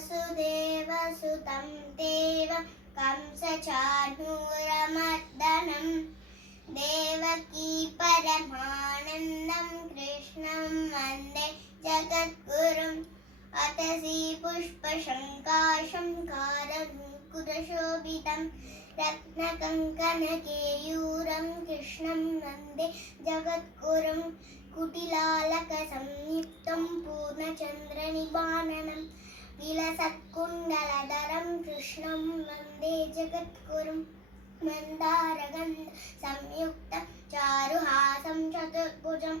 वसुदेवसुतं देव कंसचाणूरमर्दनं देवकी परमानन्दं कृष्णं वन्दे जगद्गुरुम् अतसी पुष्पशङ्काशं कारमुकुटशोभितं रत्नकङ्कणकेयूरं कृष्णं वन्दे जगद्गुरुं कुटिलालकसंयुक्तं पूर्णचन्द्रनिबाणनं विलसत्कुण्डलधरं कृष्णं वन्दे जगद्गुरुं मन्दारगन्ध संयुक्तं चारुहासं चतुर्भुजं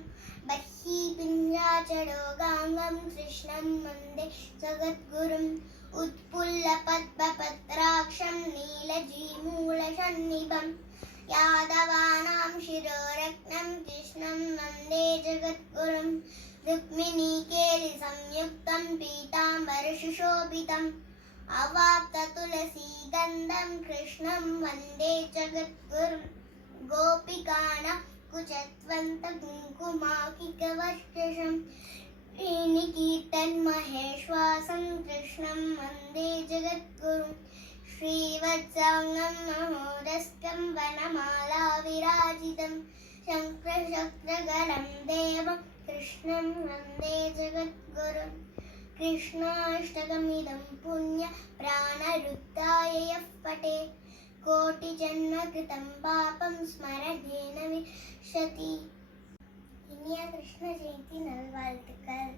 बह्वीपिञ्जाचलोगाङ्गं कृष्णं वन्दे जगद्गुरुम् उत्पुल्लपद्मपत्राक्षं नीलजीमूलसन्निभं यादवानां शिरोरत्नं कृष्णं वन्दे जगद्गुरुं रुक्मिणीकेलिसंयुक्तं पीताम्बरसुशोभितम् अवाप्ततुलसीगन्धं कृष्णं वन्दे जगद्गुरुं गोपिकानां कुचत्वन्तकुङ्कुमाकिकवर्षं श्रीनिकीर्तनमहेश्वासं कृष्णं वन्दे जगद्गुरुं श्रीवत्साङ्गं महोदस्तं वनमाला विराजितं शङ्खचक्रगदं देवं कृष्णं वन्दे जगद्गुरुं कृष्णाष्टकमिदं पुण्य प्राणरुद्धाय यः पठेत् कोटिजन्मकृतं पापं स्मरणेन विनश्यति. இனிய கிருஷ்ண ஜெயந்தி நல்வாழ்த்துக்கள்.